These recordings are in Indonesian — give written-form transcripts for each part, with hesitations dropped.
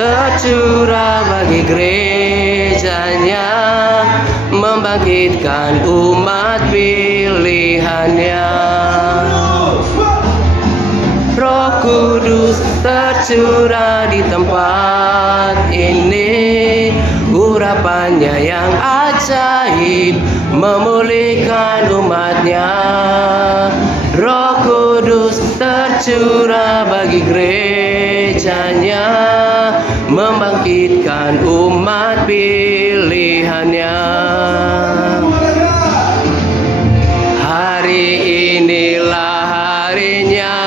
tercurah bagi gerejanya, membangkitkan umat pilihannya. Roh Kudus tercurah di tempat ini, urapannya yang ajaib memulihkan umatnya. Roh Kudus tercurah bagi gerejanya, membangkitkan umat pilihannya. Hari inilah harinya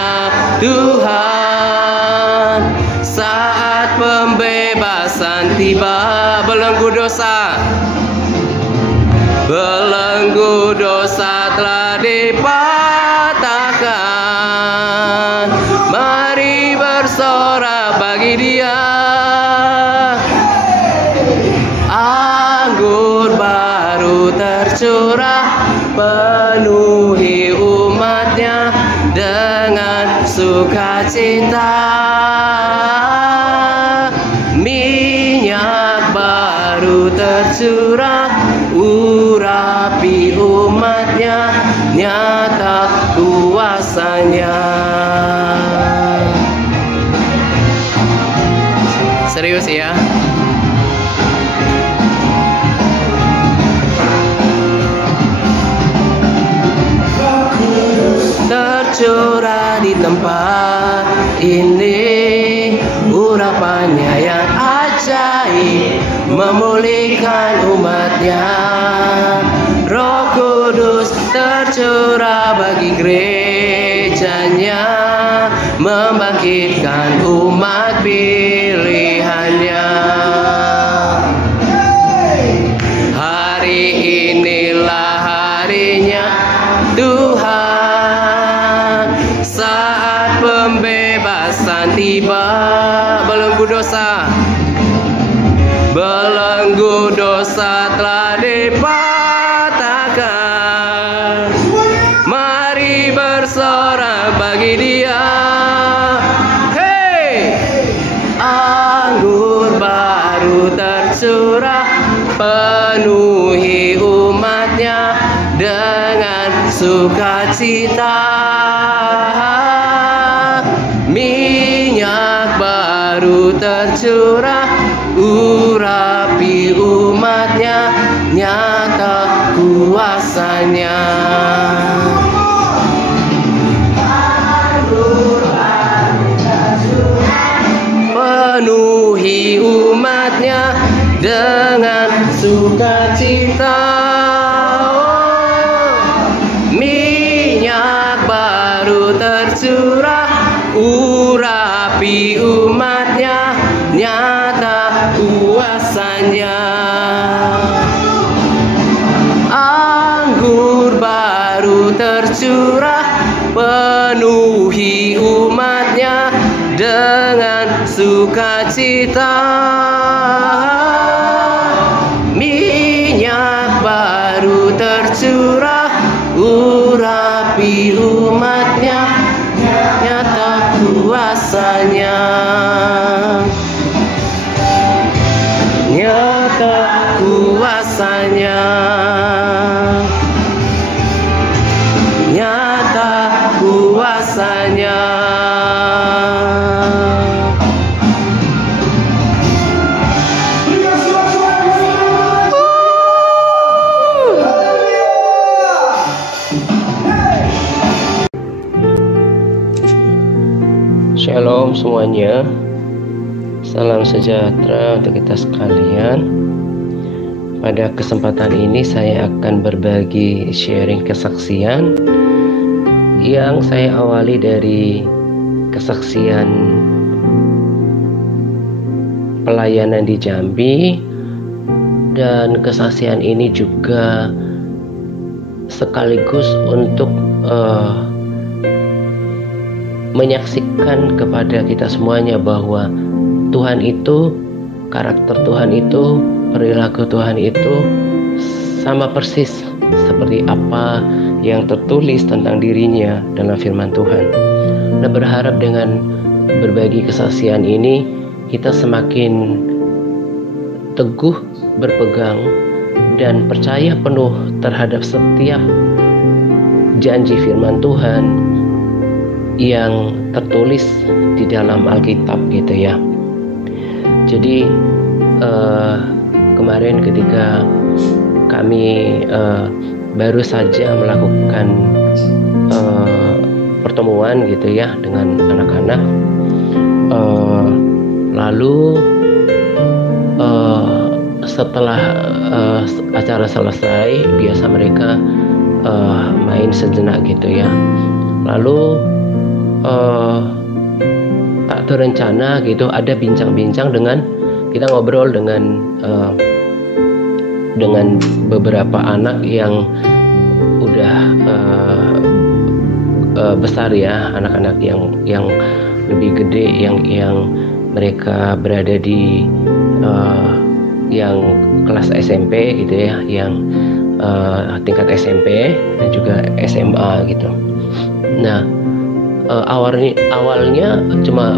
Tuhan, saat pembebasan tiba. Belenggu dosa, belenggu dosa telah dipatahkan. Mari bersorak bagi Dia. Anggur baru tercurah, penuhi umatnya dengan sukacita. Minyak baru tercurah, urapi umatnya, nyata kuasanya. Serius ya? Tercurah di tempat ini, urapannya yang ajaib memulihkan umatnya. Roh Kudus tercurah bagi gerejanya, membangkitkan umat pilihannya. Hari inilah harinya Tuhan, saat pembebasan tiba. Belenggu dosa, belenggu dosa telah dipatahkan. Mari bersorak bagi Dia. Hei, anggur baru tercurah, penuhi umatnya dengan sukacita. Minyak baru tercurah, urapi umatnya, nyata kuasanya. Penuhi umatnya dengan sukacita. Minyak baru tercurah, urapi umatnya, nyata kuasanya. Anggur baru tercurah, penuhi umatnya dengan sukacita. Minyak baru tercurah, urapi umatnya, nyata kuasanya. Nyata kuasanya, nyata kuasanya. Shalom semuanya, salam sejahtera untuk kita sekalian. Pada kesempatan ini saya akan berbagi sharing kesaksian yang saya awali dari kesaksian pelayanan di Jambi, dan kesaksian ini juga sekaligus untuk menyaksikan kepada kita semuanya bahwa Tuhan itu, karakter Tuhan itu, perilaku Tuhan itu sama persis seperti apa yang tertulis tentang dirinya dalam firman Tuhan. Nah, berharap dengan berbagi kesaksian ini kita semakin teguh berpegang dan percaya penuh terhadap setiap janji firman Tuhan yang tertulis di dalam Alkitab gitu ya. Jadi kemarin ketika kami baru saja melakukan pertemuan gitu ya dengan anak-anak, lalu setelah acara selesai biasa mereka main sejenak gitu ya, lalu tak terencana gitu ada bincang-bincang dengan kita ngobrol dengan beberapa anak yang udah besar ya, anak-anak yang lebih gede, yang mereka berada di yang kelas SMP gitu ya, yang tingkat SMP dan juga SMA gitu. Nah, awalnya cuma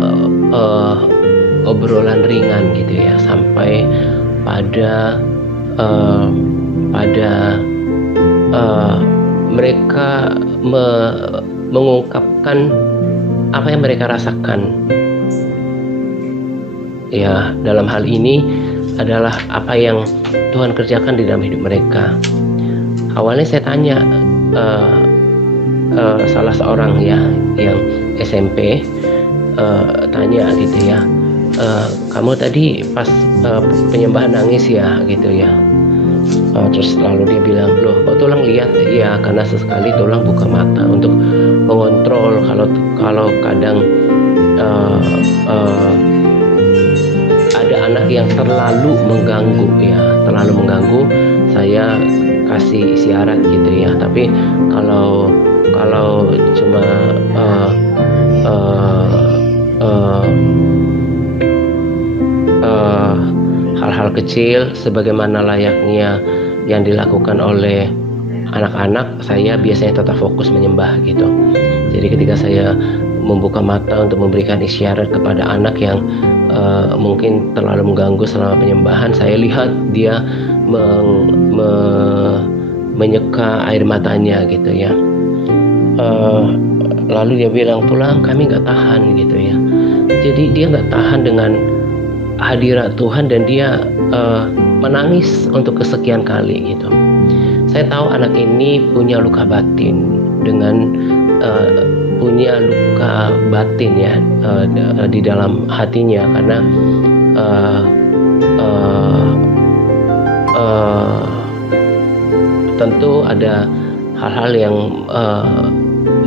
obrolan ringan gitu ya, sampai pada mereka mengungkapkan apa yang mereka rasakan. Ya, dalam hal ini adalah apa yang Tuhan kerjakan di dalam hidup mereka. Awalnya saya tanya salah seorang ya yang SMP, tanya gitu ya, kamu tadi pas penyembahan nangis ya gitu ya. Terus lalu dia bilang, loh kok Tulang lihat? Ya karena sesekali Tulang buka mata untuk mengontrol kalau kadang ada anak yang terlalu mengganggu ya, saya kasih isyarat gitu ya. Tapi kalau cuma hal-hal kecil sebagaimana layaknya yang dilakukan oleh anak-anak, saya biasanya tetap fokus menyembah gitu. Jadi ketika saya membuka mata untuk memberikan isyarat kepada anak yang mungkin terlalu mengganggu selama penyembahan, saya lihat dia menyeka air matanya gitu ya. Lalu dia bilang, Tulang kami nggak tahan gitu ya. Jadi dia nggak tahan dengan hadirat Tuhan dan dia menangis untuk kesekian kali gitu. Saya tahu anak ini punya luka batin, punya luka batin ya di dalam hatinya, karena tentu ada hal-hal yang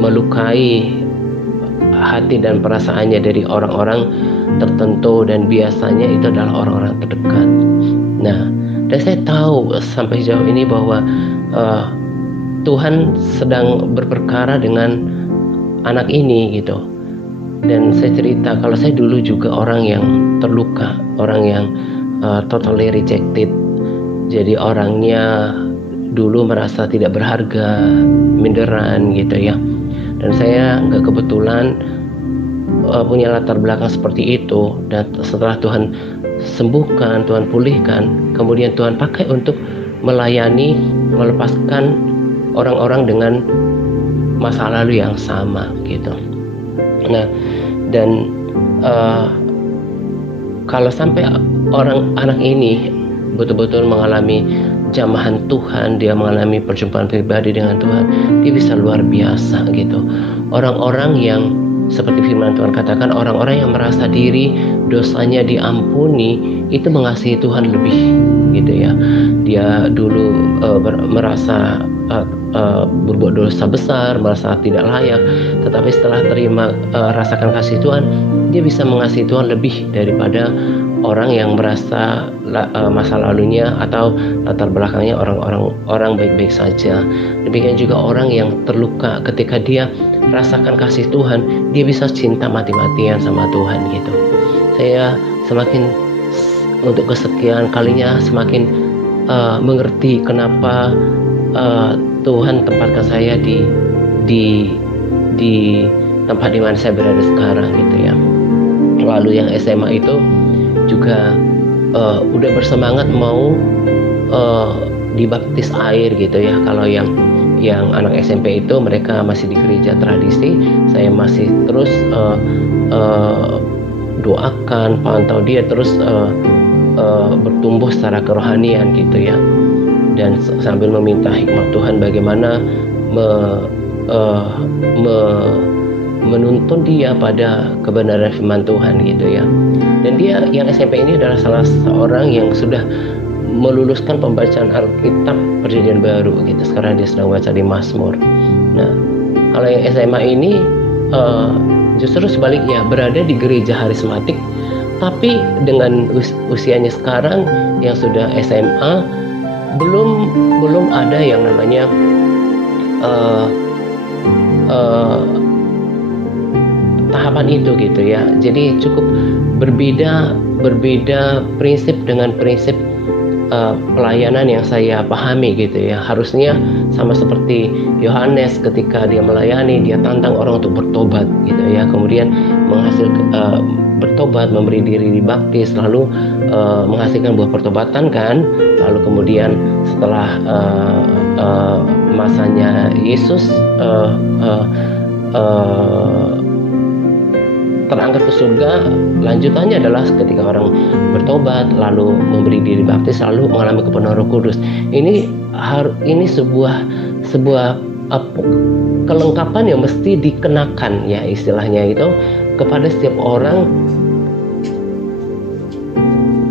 melukai hati dan perasaannya dari orang-orang tertentu, dan biasanya itu adalah orang-orang terdekat. Nah, dan saya tahu sampai sejauh ini bahwa Tuhan sedang berperkara dengan anak ini gitu. Dan saya cerita kalau saya dulu juga orang yang terluka, orang yang totally rejected. Jadi orangnya dulu merasa tidak berharga, minderan gitu ya. Dan saya nggak kebetulan punya latar belakang seperti itu. Dan setelah Tuhan sembuhkan, Tuhan pulihkan, kemudian Tuhan pakai untuk melayani, melepaskan orang-orang dengan masa lalu yang sama gitu. Nah, dan kalau sampai anak ini betul-betul mengalami jamahan Tuhan, dia mengalami perjumpaan pribadi dengan Tuhan, dia bisa luar biasa gitu. Orang-orang yang seperti firman Tuhan katakan, orang-orang yang merasa diri dosanya diampuni itu mengasihi Tuhan lebih gitu ya. Dia dulu merasa berbuat dosa besar, merasa tidak layak, tetapi setelah rasakan kasih Tuhan, dia bisa mengasihi Tuhan lebih daripada orang yang merasa masa lalunya atau latar belakangnya orang baik-baik saja. Demikian juga orang yang terluka, ketika dia rasakan kasih Tuhan, dia bisa cinta mati-matian sama Tuhan gitu. Saya semakin untuk kesekian kalinya semakin mengerti kenapa Tuhan tempatkan saya di tempat di mana saya berada sekarang gitu ya. Lalu yang SMA itu juga udah bersemangat mau dibaptis air gitu ya. Kalau yang anak SMP itu mereka masih di gereja tradisi, saya masih terus doakan, pantau dia terus bertumbuh secara kerohanian gitu ya, dan sambil meminta hikmat Tuhan bagaimana menuntun dia pada kebenaran firman Tuhan gitu ya. Dan dia yang SMP ini adalah salah seorang yang sudah meluluskan pembacaan Alkitab Perjanjian Baru gitu. Sekarang dia sedang baca di Mazmur. Nah, kalau yang SMA ini justru sebaliknya, berada di gereja harismatik, tapi dengan usianya sekarang yang sudah SMA, belum ada yang namanya tahapan itu gitu ya. Jadi cukup berbeda prinsip dengan prinsip pelayanan yang saya pahami gitu ya. Harusnya sama seperti Yohanes, ketika dia melayani, dia tantang orang untuk bertobat gitu ya, kemudian bertobat, memberi diri dibaptis, lalu menghasilkan buah pertobatan kan. Lalu kemudian setelah masanya Yesus terangkat ke surga, lanjutannya adalah ketika orang bertobat lalu memberi diri baptis lalu mengalami kepenuhan Roh Kudus. Ini sebuah kelengkapan yang mesti dikenakan ya, istilahnya itu kepada setiap orang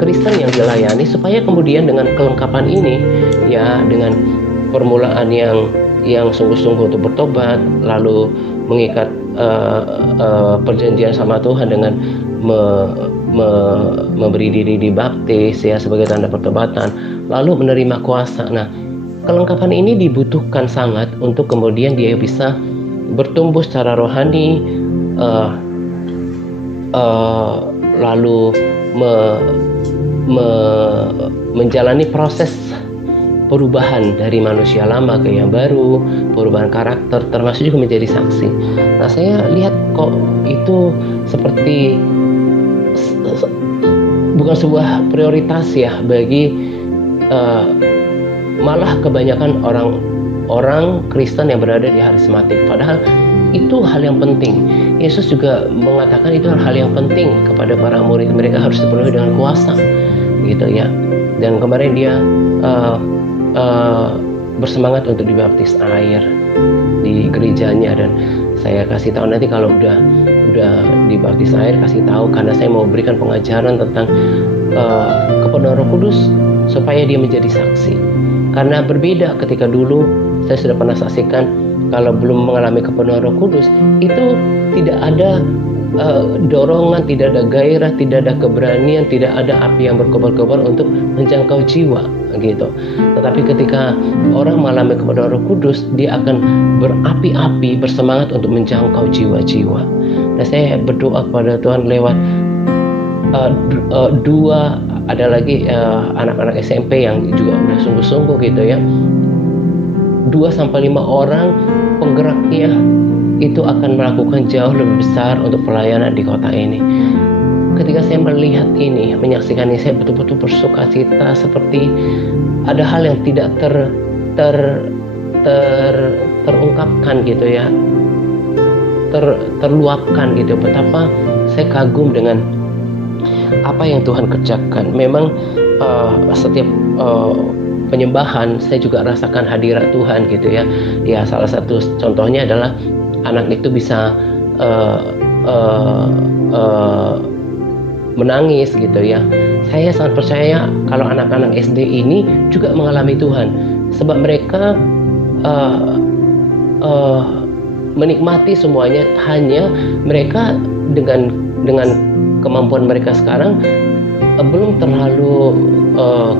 Kristen yang dilayani, supaya kemudian dengan kelengkapan ini ya, dengan permulaan yang sungguh-sungguh untuk bertobat, lalu mengikat perjanjian sama Tuhan dengan memberi diri dibaptis ya sebagai tanda pertobatan, lalu menerima kuasa. Nah, kelengkapan ini dibutuhkan sangat untuk kemudian dia bisa bertumbuh secara rohani, lalu menjalani proses perubahan dari manusia lama ke yang baru, perubahan karakter, termasuk juga menjadi saksi. Nah, saya lihat kok itu seperti bukan sebuah prioritas ya bagi malah kebanyakan orang Kristen yang berada di harismatik. Padahal itu hal yang penting. Yesus juga mengatakan itu hal yang penting kepada para murid. Mereka harus dipenuhi dengan kuasa gitu ya. Dan kemarin dia bersemangat untuk dibaptis air di gerejanya, dan saya kasih tahu nanti kalau udah dibaptis air, kasih tahu, karena saya mau berikan pengajaran tentang kepenuhan Roh Kudus supaya dia menjadi saksi. Karena berbeda ketika dulu saya sudah pernah saksikan, kalau belum mengalami kepenuhan Roh Kudus itu tidak ada dorongan, tidak ada gairah, tidak ada keberanian, tidak ada api yang berkobar-kobar untuk menjangkau jiwa gitu. Tetapi ketika orang mengalami kepenuhan Roh Kudus, dia akan berapi-api, bersemangat untuk menjangkau jiwa-jiwa. Nah, saya berdoa kepada Tuhan lewat ada lagi anak-anak SMP yang juga udah sungguh-sungguh gitu ya. 2-5 orang penggeraknya itu akan melakukan jauh lebih besar untuk pelayanan di kota ini. Ketika saya melihat ini, menyaksikan ini, saya betul-betul bersuka cita, seperti ada hal yang tidak terungkapkan gitu ya, terluapkan gitu. Betapa saya kagum dengan apa yang Tuhan kerjakan. Memang setiap penyembahan saya juga rasakan hadirat Tuhan gitu ya. Ya, salah satu contohnya adalah anak itu bisa menangis gitu ya. Saya sangat percaya kalau anak-anak SD ini juga mengalami Tuhan, sebab mereka menikmati semuanya, hanya mereka dengan kemampuan mereka sekarang belum terlalu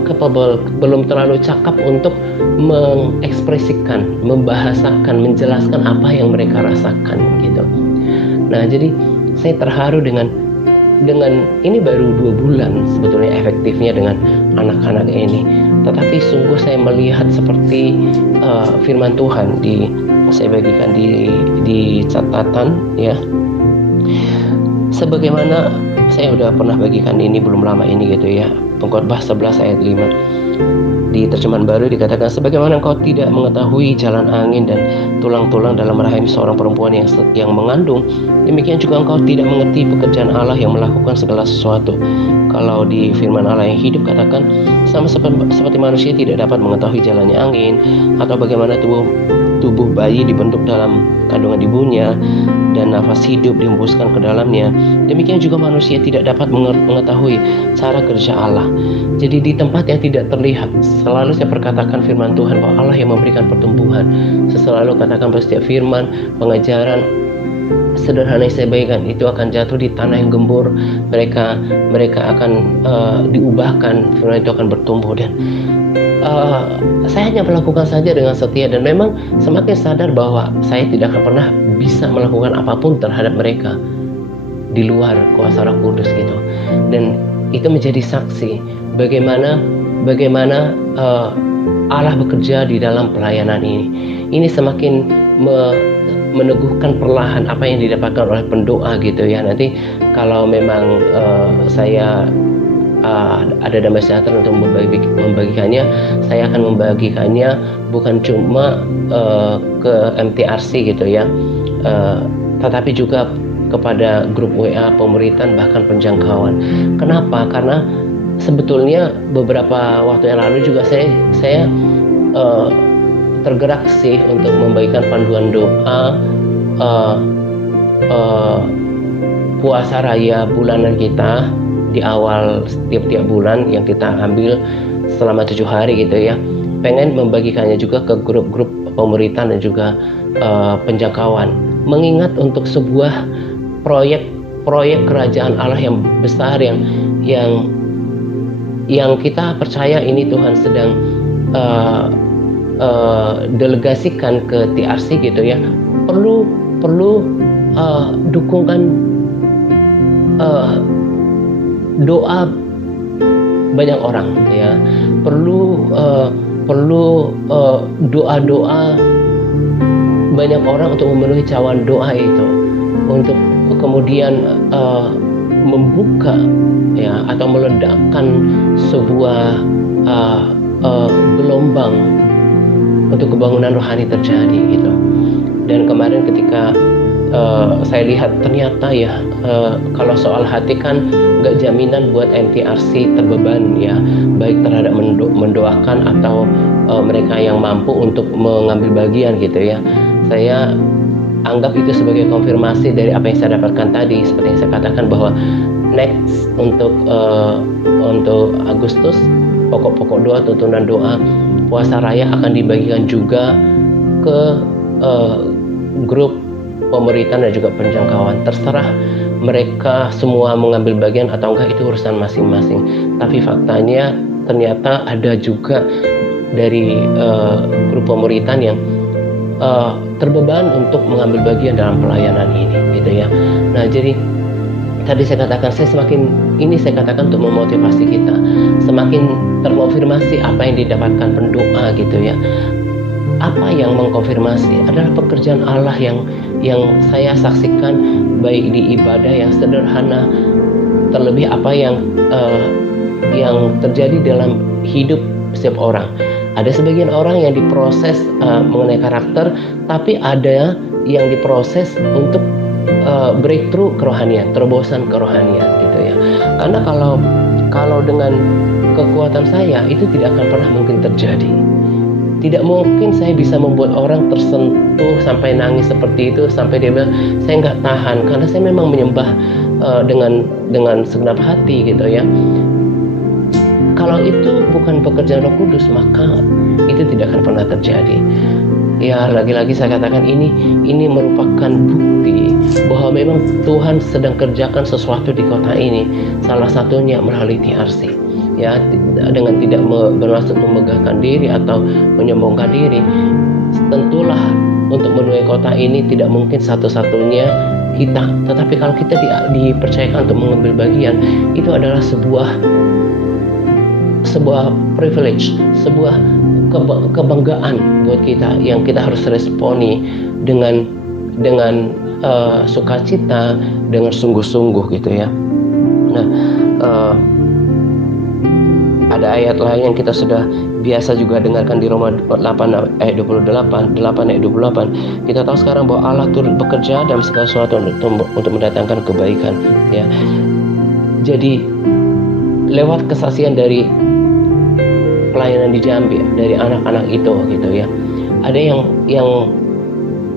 capable, belum terlalu cakap untuk mengekspresikan, membahasakan, menjelaskan apa yang mereka rasakan gitu. Nah, jadi saya terharu dengan ini baru 2 bulan sebetulnya efektifnya dengan anak-anak ini. Tetapi sungguh saya melihat seperti firman Tuhan saya bagikan di catatan ya. Sebagaimana saya udah pernah bagikan ini belum lama ini gitu ya, Pengkhotbah 11 ayat 5. Di terjemahan baru dikatakan, sebagaimana engkau tidak mengetahui jalan angin dan tulang-tulang dalam rahim seorang perempuan yang mengandung, demikian juga engkau tidak mengerti pekerjaan Allah yang melakukan segala sesuatu. Kalau di firman Allah yang hidup katakan, sama seperti manusia tidak dapat mengetahui jalannya angin, atau bagaimana tubuh bayi dibentuk dalam kandungan ibunya dan nafas hidup dihembuskan ke dalamnya, demikian juga manusia tidak dapat mengetahui cara kerja Allah. Jadi di tempat yang tidak terlihat, selalu saya perkatakan firman Tuhan bahwa Allah yang memberikan pertumbuhan. Saya selalu katakan pada setiap firman, pengajaran sederhana yang saya bagikan itu akan jatuh di tanah yang gembur. Mereka akan diubahkan, firman itu akan bertumbuh. Dan saya hanya melakukan saja dengan setia, dan memang semakin sadar bahwa saya tidak akan pernah bisa melakukan apapun terhadap mereka di luar kuasa Roh Kudus gitu. Dan itu menjadi saksi bagaimana Allah bekerja di dalam pelayanan ini. Ini semakin meneguhkan perlahan apa yang didapatkan oleh pendoa gitu ya. Nanti kalau memang saya ada damai sejahtera untuk membagikannya, saya akan membagikannya bukan cuma ke MTRC gitu ya, tetapi juga kepada grup WA, pemuritan, bahkan penjangkauan. Kenapa? Karena sebetulnya beberapa waktu yang lalu juga saya tergerak sih untuk membagikan panduan doa puasa raya bulanan kita di awal tiap bulan yang kita ambil selama 7 hari gitu ya. Pengen membagikannya juga ke grup-grup pemuritan dan juga penjangkauan, mengingat untuk sebuah proyek kerajaan Allah yang besar yang kita percaya ini Tuhan sedang delegasikan ke TRC gitu ya. Perlu dukungan doa banyak orang ya. Perlu doa banyak orang untuk memenuhi cawan doa itu, untuk kemudian membuka ya atau meledakkan sebuah gelombang untuk kebangunan rohani terjadi gitu. Dan kemarin ketika saya lihat ternyata ya kalau soal hati kan nggak jaminan buat MTRC terbeban ya, baik terhadap mendoakan atau mereka yang mampu untuk mengambil bagian gitu ya. Saya anggap itu sebagai konfirmasi dari apa yang saya dapatkan tadi, seperti yang saya katakan bahwa next untuk Agustus pokok-pokok doa, tuntunan doa puasa raya akan dibagikan juga ke grup pemuritan dan juga penjangkauan. Terserah mereka semua mengambil bagian atau enggak, itu urusan masing-masing. Tapi faktanya ternyata ada juga dari grup pemuritan yang terbeban untuk mengambil bagian dalam pelayanan ini gitu ya. Nah, jadi tadi saya katakan, saya katakan untuk memotivasi kita semakin terkonfirmasi apa yang didapatkan pendoa gitu ya. Apa yang mengkonfirmasi adalah pekerjaan Allah yang saya saksikan baik di ibadah yang sederhana, terlebih apa yang terjadi dalam hidup setiap orang. Ada sebagian orang yang diproses mengenai karakter, tapi ada yang diproses untuk breakthrough kerohanian, terobosan kerohanian gitu ya. Karena kalau dengan kekuatan saya itu tidak akan pernah mungkin terjadi. Tidak mungkin saya bisa membuat orang tersentuh sampai nangis seperti itu, sampai dia bilang saya nggak tahan, karena saya memang menyembah dengan segenap hati gitu ya. Kalau itu bukan pekerjaan Roh Kudus, maka itu tidak akan pernah terjadi. Ya, lagi-lagi saya katakan ini merupakan bukti bahwa memang Tuhan sedang kerjakan sesuatu di kota ini. Salah satunya melalui TRC. Ya, dengan tidak bermaksud memegahkan diri atau menyombongkan diri. Tentulah untuk menuai kota ini tidak mungkin satu-satunya kita. Tetapi kalau kita dipercayakan untuk mengambil bagian, itu adalah sebuah privilege, sebuah kebanggaan buat kita yang kita harus responi dengan sukacita, dengan sungguh-sungguh gitu ya. Nah, ada ayat lain yang kita sudah biasa juga dengarkan di Roma 8 ayat 28, 8 ayat 28. Kita tahu sekarang bahwa Allah turut bekerja dalam segala sesuatu untuk mendatangkan kebaikan ya. Jadi lewat kesaksian dari pelayanan di Jambi, dari anak-anak itu gitu ya, ada yang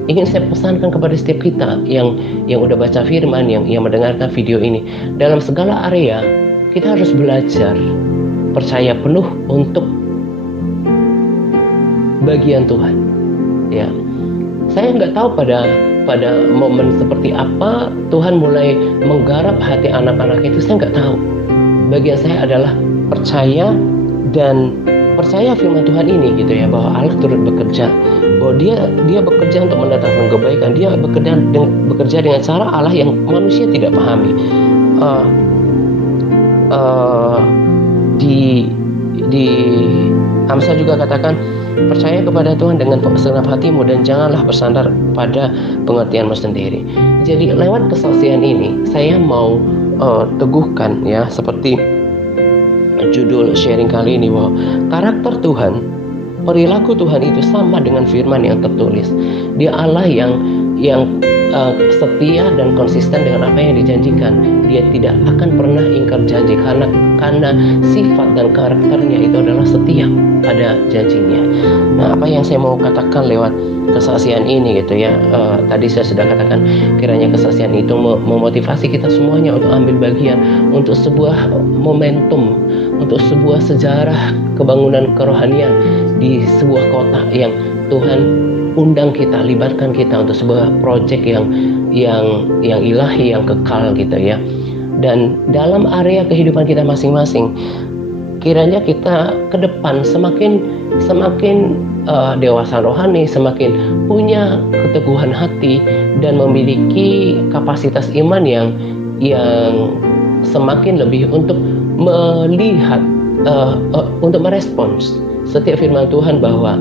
ingin saya pesankan kepada setiap kita yang udah baca firman, yang mendengarkan video ini. Dalam segala area kita harus belajar percaya penuh untuk bagian Tuhan ya. Saya nggak tahu pada momen seperti apa Tuhan mulai menggarap hati anak-anak itu, saya nggak tahu. Bagian saya adalah percaya dan percaya firman Tuhan ini gitu ya, bahwa Allah turut bekerja, bahwa dia bekerja untuk mendatangkan kebaikan, dia bekerja dengan cara Allah yang manusia tidak pahami. Di Amsal juga katakan, percaya kepada Tuhan dengan segenap hatimu dan janganlah bersandar pada pengertianmu sendiri. Jadi lewat kesaksian ini saya mau teguhkan ya, seperti judul sharing kali ini, bahwa karakter Tuhan, perilaku Tuhan itu sama dengan firman yang tertulis. Dia Allah yang setia dan konsisten dengan apa yang dijanjikan. Dia tidak akan pernah ingkar janji karena sifat dan karakternya itu adalah setia pada janjinya. Nah, apa yang saya mau katakan lewat kesaksian ini gitu ya, tadi saya sudah katakan, kiranya kesaksian itu memotivasi kita semuanya untuk ambil bagian untuk sebuah momentum, untuk sebuah sejarah kebangunan kerohanian di sebuah kota yang Tuhan undang kita, libatkan kita untuk sebuah proyek yang ilahi, yang kekal gitu ya. Dan dalam area kehidupan kita masing-masing, kiranya kita ke depan semakin dewasa rohani, semakin punya keteguhan hati dan memiliki kapasitas iman yang semakin lebih untuk melihat, untuk merespons setiap firman Tuhan, bahwa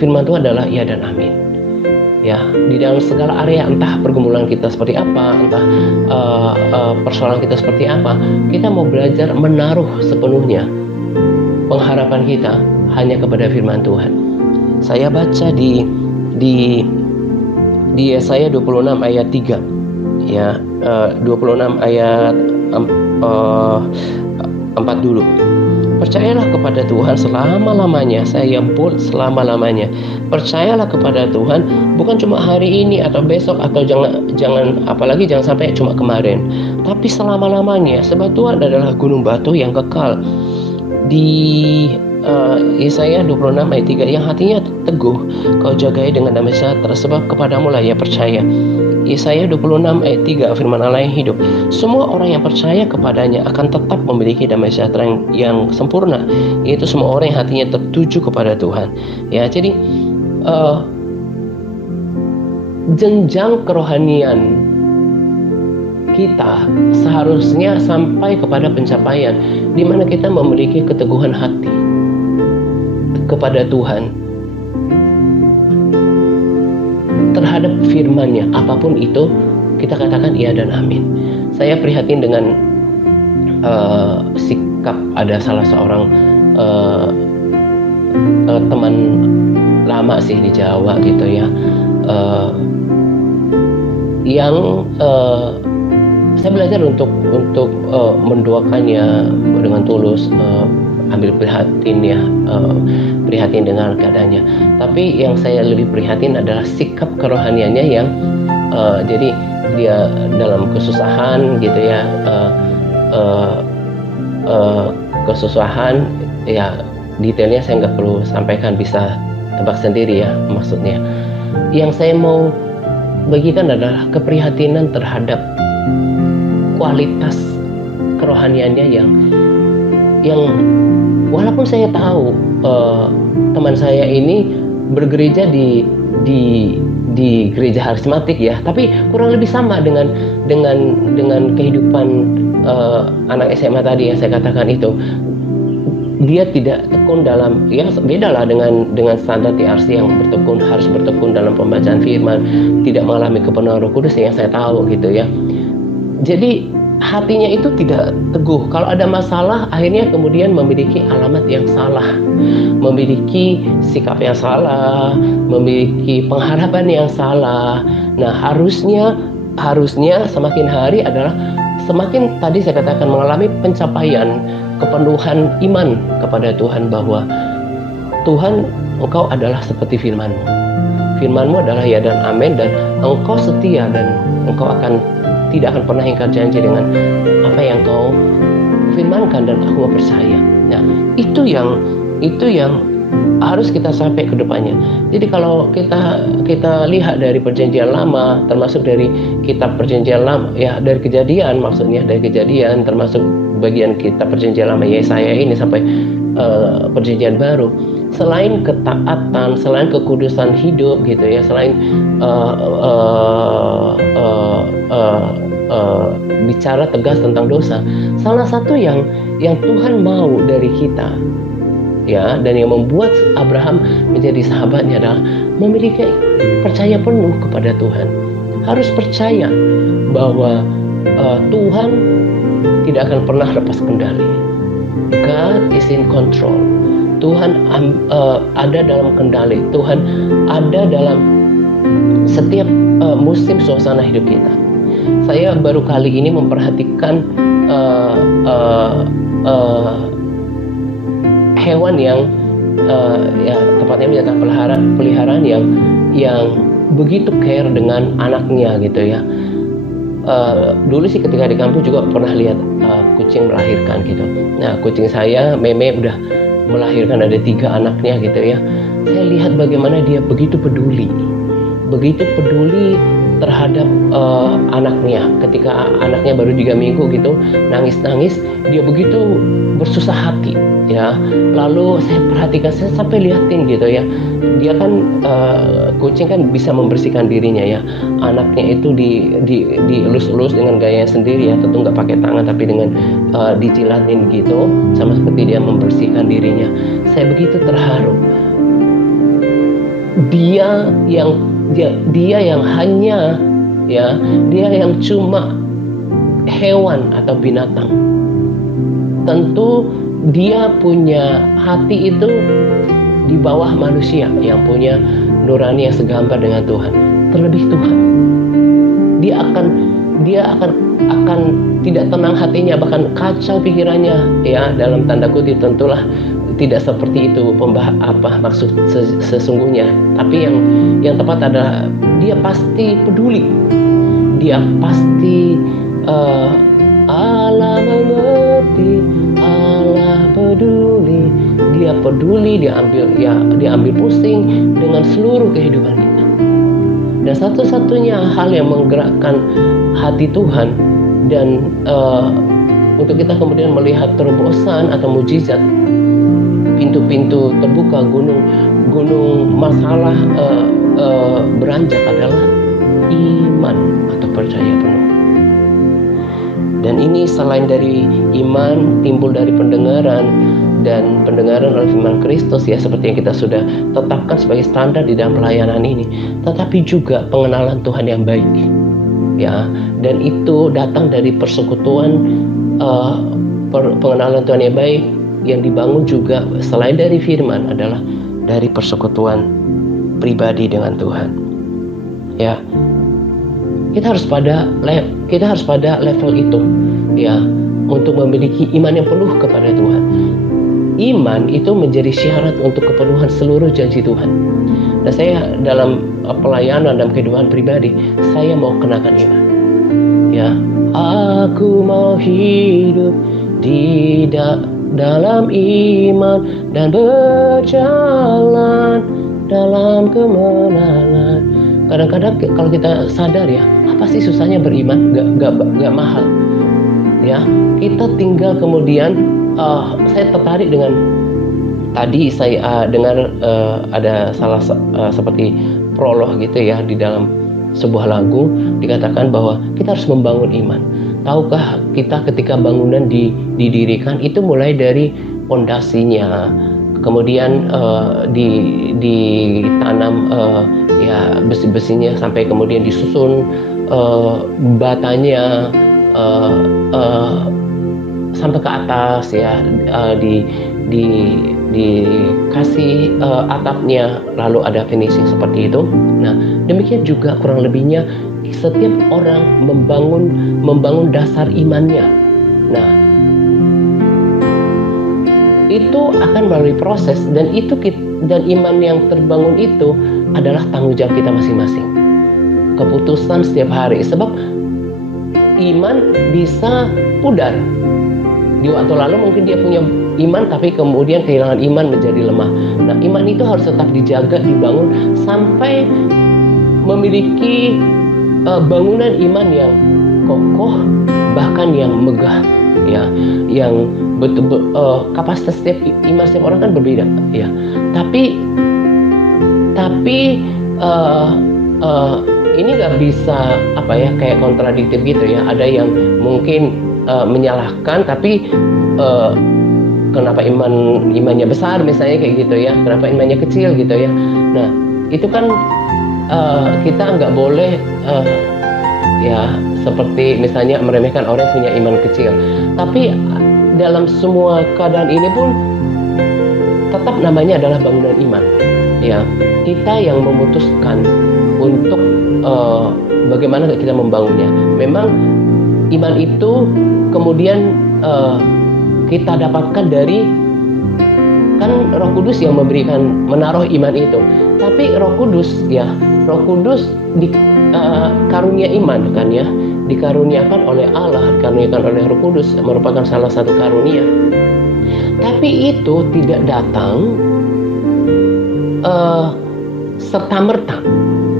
firman Tuhan adalah ya dan amin ya. Di dalam segala area, entah pergumulan kita seperti apa, entah persoalan kita seperti apa, kita mau belajar menaruh sepenuhnya pengharapan kita hanya kepada firman Tuhan. Saya baca di Yesaya 26 ayat 3 ya, 26 ayat 4 dulu. Percayalah kepada Tuhan selama-lamanya. Saya bold, selama-lamanya. Percayalah kepada Tuhan, bukan cuma hari ini atau besok, atau jangan apalagi jangan sampai cuma kemarin, tapi selama-lamanya, sebab Tuhan adalah gunung batu yang kekal. Di Yesaya 26 ayat 3, yang hatinya teguh kau jagai dengan damai sejahtera, sebab kepadamu lah ia percaya. Yesaya 26 ayat 3, firman Allah yang hidup. Semua orang yang percaya kepadanya akan tetap memiliki damai sejahtera yang sempurna, yaitu semua orang yang hatinya tertuju kepada Tuhan ya. Jadi jenjang kerohanian kita seharusnya sampai kepada pencapaian di mana kita memiliki keteguhan hati kepada Tuhan terhadap firman-Nya, apapun itu kita katakan iya dan amin. Saya prihatin dengan sikap ada salah seorang teman lama sih di Jawa gitu ya, yang saya belajar untuk mendoakannya dengan tulus, ambil prihatin ya, prihatin dengan keadaannya. Tapi yang saya lebih prihatin adalah sikap kerohaniannya yang jadi dia dalam kesusahan gitu ya, kesusahan ya, detailnya saya nggak perlu sampaikan, bisa tebak sendiri ya maksudnya. Yang saya mau bagikan adalah keprihatinan terhadap kualitas kerohaniannya yang walaupun saya tahu teman saya ini bergereja di gereja karismatik ya, tapi kurang lebih sama dengan kehidupan anak SMA tadi yang saya katakan itu. dia tidak tekun dalam, ya beda lah dengan standar TRC yang harus bertekun dalam pembacaan firman, tidak mengalami kepenuhan Roh Kudus yang saya tahu gitu ya. Jadi hatinya itu tidak teguh. Kalau ada masalah, akhirnya kemudian memiliki alamat yang salah, memiliki sikap yang salah, memiliki pengharapan yang salah. Nah, harusnya semakin hari adalah semakin tadi saya katakan mengalami pencapaian kepenuhan iman kepada Tuhan, bahwa Tuhan, Engkau adalah seperti firman-Mu. Firman-Mu adalah ya dan amin, dan Engkau setia, dan Engkau tidak akan pernah ingkar janji dengan apa yang Kau firmankan, dan aku mau percaya. Nah, itu yang harus kita sampai ke depannya. Jadi kalau kita lihat dari perjanjian lama, termasuk dari kitab perjanjian lama, ya dari Kejadian, maksudnya dari Kejadian, termasuk bagian kitab perjanjian lama Yesaya ini sampai perjanjian baru, selain ketaatan, selain kekudusan hidup gitu ya, selain bicara tegas tentang dosa, salah satu yang Tuhan mau dari kita, ya, dan yang membuat Abraham menjadi sahabatnya adalah memiliki percaya penuh kepada Tuhan. Harus percaya bahwa Tuhan tidak akan pernah lepas kendali. God is in control. Tuhan ada dalam kendali. Tuhan ada dalam setiap musim suasana hidup kita. Saya baru kali ini memperhatikan hewan yang ya tepatnya binatang peliharaan yang begitu care dengan anaknya gitu ya. Dulu sih ketika di kampung juga pernah lihat kucing melahirkan gitu. Nah, kucing saya Meme udah melahirkan, ada 3 anaknya gitu ya. Saya lihat bagaimana dia begitu peduli terhadap anaknya. Ketika anaknya baru 3 minggu gitu nangis, dia begitu bersusah hati ya. Lalu saya perhatikan, saya sampai lihatin gitu ya, dia kan kucing kan bisa membersihkan dirinya ya. Anaknya itu dielus-elus dengan gaya sendiri ya, tentu nggak pakai tangan tapi dengan dijilatin gitu, sama seperti dia membersihkan dirinya. Saya begitu terharu. Dia yang hanya ya, dia yang cuma hewan atau binatang, tentu dia punya hati itu di bawah manusia yang punya nurani yang segambar dengan Tuhan. Terlebih Tuhan, dia akan tidak tenang hatinya, bahkan kacau pikirannya ya, dalam tanda kutip. Tentulah tidak seperti itu maksud sesungguhnya, tapi yang tepat adalah dia pasti peduli, dia pasti Allah mengerti, Allah peduli, dia ambil pusing dengan seluruh kehidupan kita. Dan satu-satunya hal yang menggerakkan hati Tuhan dan untuk kita kemudian melihat terobosan atau mujizat, pintu-pintu terbuka, gunung masalah beranjak adalah iman atau percaya penuh. Dan ini selain dari iman, timbul dari pendengaran, dan pendengaran oleh firman Kristus ya, seperti yang kita sudah tetapkan sebagai standar di dalam pelayanan ini, tetapi juga pengenalan Tuhan yang baik ya. Dan itu datang dari persekutuan, pengenalan Tuhan yang baik yang dibangun juga selain dari firman adalah dari persekutuan pribadi dengan Tuhan ya. Kita harus pada level itu ya, untuk memiliki iman yang penuh kepada Tuhan. Iman itu menjadi syarat untuk kepenuhan seluruh janji Tuhan. Dan saya dalam pelayanan dan kehidupan pribadi, saya mau kenakan iman ya. Aku mau hidup di dalam iman dan berjalan dalam kemenangan. Kadang-kadang kalau kita sadar ya, apa sih susahnya beriman? Gak mahal ya. Kita tinggal kemudian saya tertarik dengan tadi saya dengar ada salah seperti prolog gitu ya, di dalam sebuah lagu dikatakan bahwa kita harus membangun iman. Tahukah kita ketika bangunan didirikan itu mulai dari pondasinya, kemudian ditanam ya besi-besinya, sampai kemudian disusun batanya sampai ke atas ya, dikasih atapnya, lalu ada finishing seperti itu. Nah, demikian juga kurang lebihnya setiap orang membangun dasar imannya. Nah, itu akan melalui proses, dan iman yang terbangun itu adalah tanggung jawab kita masing-masing. Keputusan setiap hari, sebab iman bisa pudar. Di waktu lalu mungkin dia punya iman, tapi kemudian kehilangan iman, menjadi lemah. Nah, iman itu harus tetap dijaga, dibangun sampai memiliki bangunan iman yang kokoh, bahkan yang megah, ya, yang betul-betul kapasitas setiap iman setiap orang kan berbeda, ya. Tapi ini nggak bisa kayak kontradiktif gitu ya. Ada yang mungkin menyalahkan, tapi kenapa imannya besar misalnya kayak gitu ya, kenapa imannya kecil gitu ya. Nah, itu kan kita nggak boleh ya seperti misalnya meremehkan orang yang punya iman kecil. Tapi dalam semua keadaan ini pun tetap namanya adalah bangunan iman, ya. Kita yang memutuskan untuk bagaimana kita membangunnya. Memang iman itu kemudian kita dapatkan dari kan Roh Kudus yang menaruh iman itu. Tapi Roh Kudus karunia iman kan ya, dikaruniakan oleh Allah, dikaruniakan oleh Roh Kudus, merupakan salah satu karunia. Tapi itu tidak datang serta-merta,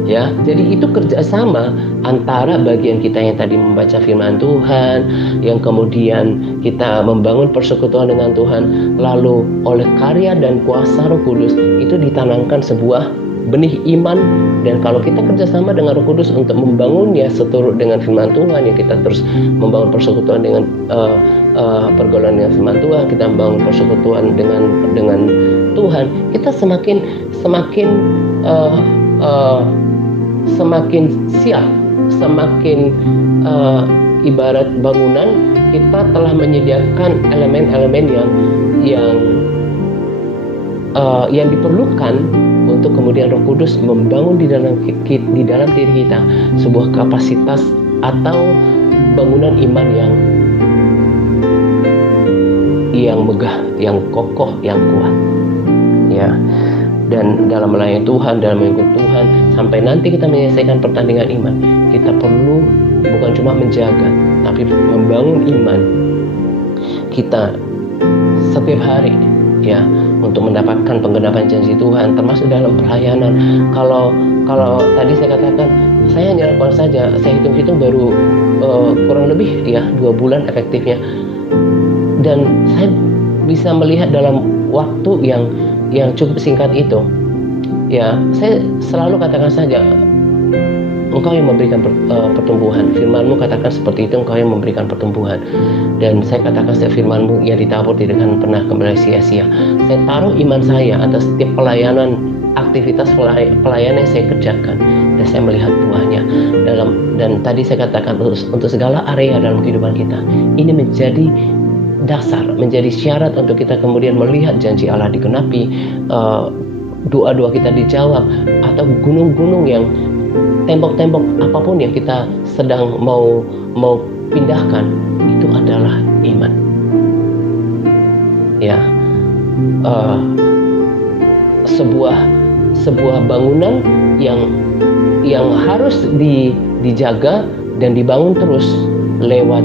ya. Jadi itu kerjasama antara bagian kita yang tadi membaca firman Tuhan, yang kemudian kita membangun persekutuan dengan Tuhan, lalu oleh karya dan kuasa Roh Kudus itu ditanamkan sebuah benih iman. Dan kalau kita kerjasama dengan Roh Kudus untuk membangunnya seturut dengan firman Tuhan, yang kita terus membangun persekutuan dengan pergaulan dengan firman Tuhan, kita membangun persekutuan dengan Tuhan, kita semakin siap, semakin ibarat bangunan, kita telah menyediakan elemen-elemen yang diperlukan untuk kemudian Roh Kudus membangun di dalam diri kita sebuah kapasitas atau bangunan iman yang megah, yang kokoh, yang kuat, ya. Dan dalam melayani Tuhan, dalam mengikut Tuhan, sampai nanti kita menyelesaikan pertandingan iman, kita perlu bukan cuma menjaga, tapi membangun iman kita setiap hari, ya, untuk mendapatkan penggenapan janji Tuhan, termasuk dalam pelayanan. Kalau tadi saya katakan, saya hanya lakukan saja, saya hitung-hitung baru kurang lebih ya 2 bulan efektifnya, dan saya bisa melihat dalam waktu yang cukup singkat itu, ya, saya selalu katakan saja, Engkau yang memberikan pertumbuhan. Firman-Mu katakan seperti itu, Engkau yang memberikan pertumbuhan. Dan saya katakan setiap firman-Mu yang ditabur tidak akan pernah kembali sia-sia. Saya taruh iman saya atas setiap pelayanan, aktivitas pelayanan yang saya kerjakan, dan saya melihat buahnya. Dan tadi saya katakan untuk segala area dalam kehidupan kita, ini menjadi dasar, menjadi syarat untuk kita kemudian melihat janji Allah digenapi, doa-doa kita dijawab, atau gunung-gunung yang tembok-tembok apapun yang kita sedang mau pindahkan, itu adalah iman, ya. Sebuah bangunan yang harus dijaga dan dibangun terus lewat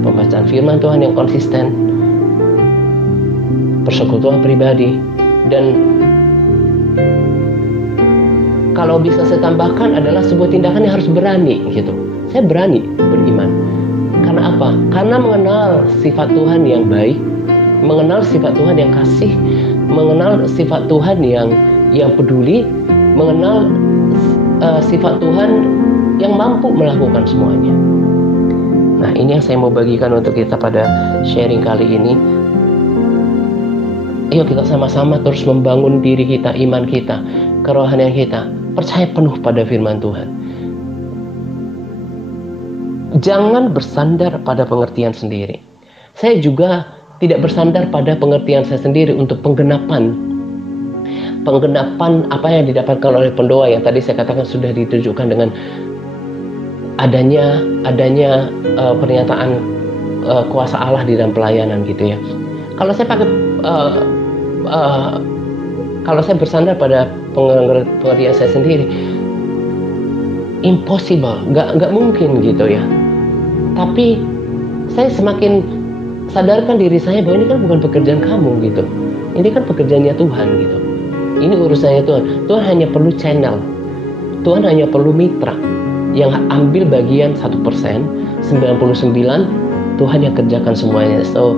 pembacaan firman Tuhan yang konsisten, persekutuan pribadi, dan kalau bisa saya tambahkan adalah sebuah tindakan yang harus berani gitu. Saya berani beriman. Karena apa? Karena mengenal sifat Tuhan yang baik, mengenal sifat Tuhan yang kasih, mengenal sifat Tuhan yang peduli, mengenal sifat Tuhan yang mampu melakukan semuanya. Nah, ini yang saya mau bagikan untuk kita pada sharing kali ini. Ayo kita sama-sama terus membangun diri kita, iman kita, kerohanian kita. Percaya penuh pada firman Tuhan. Jangan bersandar pada pengertian sendiri. Saya juga tidak bersandar pada pengertian saya sendiri untuk penggenapan apa yang didapatkan oleh pendoa yang tadi saya katakan sudah ditujukan dengan adanya pernyataan kuasa Allah di dalam pelayanan gitu ya. Kalau saya pakai kalau saya bersandar pada pengertian saya sendiri, impossible, nggak mungkin gitu ya. Tapi saya semakin sadarkan diri saya bahwa ini kan bukan pekerjaan kamu gitu. Ini kan pekerjaannya Tuhan gitu. Ini urusannya Tuhan. Tuhan hanya perlu channel. Tuhan hanya perlu mitra yang ambil bagian 1%, 99 Tuhan yang kerjakan semuanya. So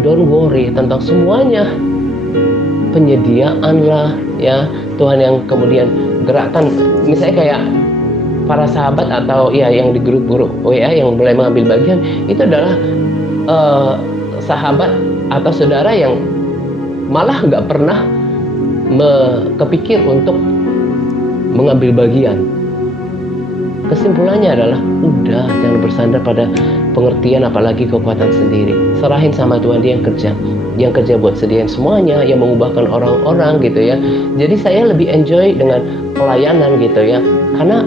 don't worry tentang semuanya. Penyediaan lah ya, Tuhan yang kemudian gerakkan. Misalnya kayak para sahabat atau ya yang di grup WA yang mulai mengambil bagian, itu adalah sahabat atau saudara yang malah nggak pernah kepikir untuk mengambil bagian. Kesimpulannya adalah udah, jangan bersandar pada pengertian apalagi kekuatan sendiri. Serahin sama Tuhan, Dia yang kerja buat sediain semuanya, yang mengubahkan orang-orang gitu ya. Jadi saya lebih enjoy dengan pelayanan gitu ya, karena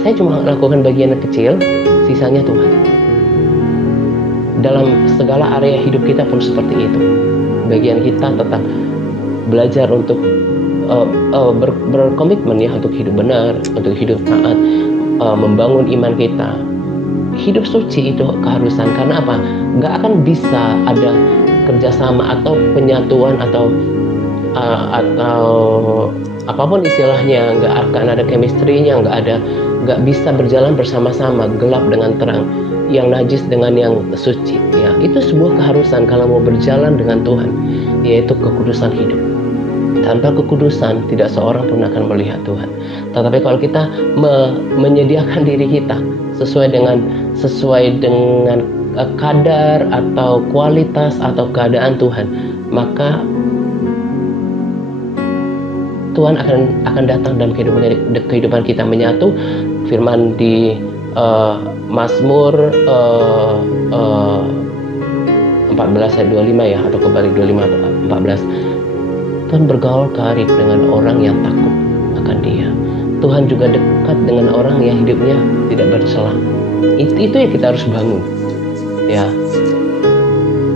saya cuma lakukan bagian yang kecil, sisanya Tuhan. Dalam segala area hidup kita pun seperti itu. Bagian kita tetap belajar untuk berkomitmen ya, untuk hidup benar, untuk hidup taat, membangun iman kita. Hidup suci itu keharusan. Karena apa? Nggak akan bisa ada kerjasama atau penyatuan atau apapun istilahnya, nggak akan ada chemistry-nya, nggak bisa berjalan bersama-sama, gelap dengan terang, yang najis dengan yang suci ya. Itu sebuah keharusan kalau mau berjalan dengan Tuhan, yaitu kekudusan hidup. Tanpa kekudusan tidak seorang pun akan melihat Tuhan. Tetapi kalau kita menyediakan diri kita sesuai dengan kadar atau kualitas atau keadaan Tuhan, maka Tuhan akan datang dalam kehidupan kita, menyatu. Firman di Mazmur 14 ayat 25 ya, atau kebalik 25 atau 14. Tuhan bergaul karib dengan orang yang takut akan Dia. Tuhan juga dekat dengan orang yang hidupnya tidak bercelah. Itu yang kita harus bangun ya.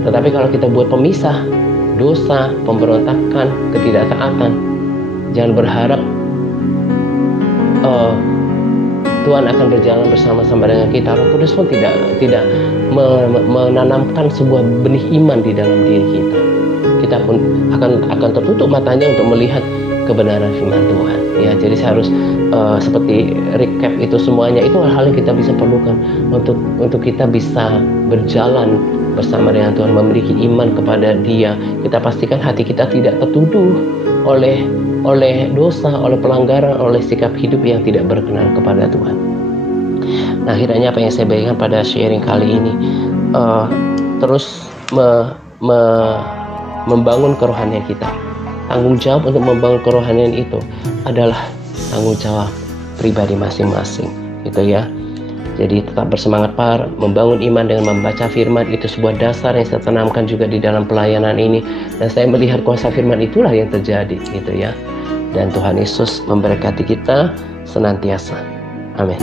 Tetapi kalau kita buat pemisah, dosa, pemberontakan, ketidaktaatan, jangan berharap Tuhan akan berjalan bersama-sama dengan kita. Roh Kudus pun tidak menanamkan sebuah benih iman di dalam diri kita. Kita pun akan tertutup matanya untuk melihat kebenaran firman Tuhan ya. Jadi saya harus seperti recap itu semuanya. Itu hal-hal yang kita bisa perlukan untuk kita bisa berjalan bersama dengan Tuhan, memiliki iman kepada Dia. Kita pastikan hati kita tidak tertuduh oleh dosa, oleh pelanggaran, oleh sikap hidup yang tidak berkenan kepada Tuhan. Nah, akhirnya apa yang saya bagikan pada sharing kali ini, terus membangun kerohanian kita. Tanggung jawab untuk membangun kerohanian itu adalah tanggung jawab pribadi masing-masing, gitu ya. Jadi tetap bersemangat membangun iman dengan membaca firman. Itu sebuah dasar yang saya tanamkan juga di dalam pelayanan ini, dan saya melihat kuasa firman itulah yang terjadi, gitu ya. Dan Tuhan Yesus memberkati kita senantiasa. Amin.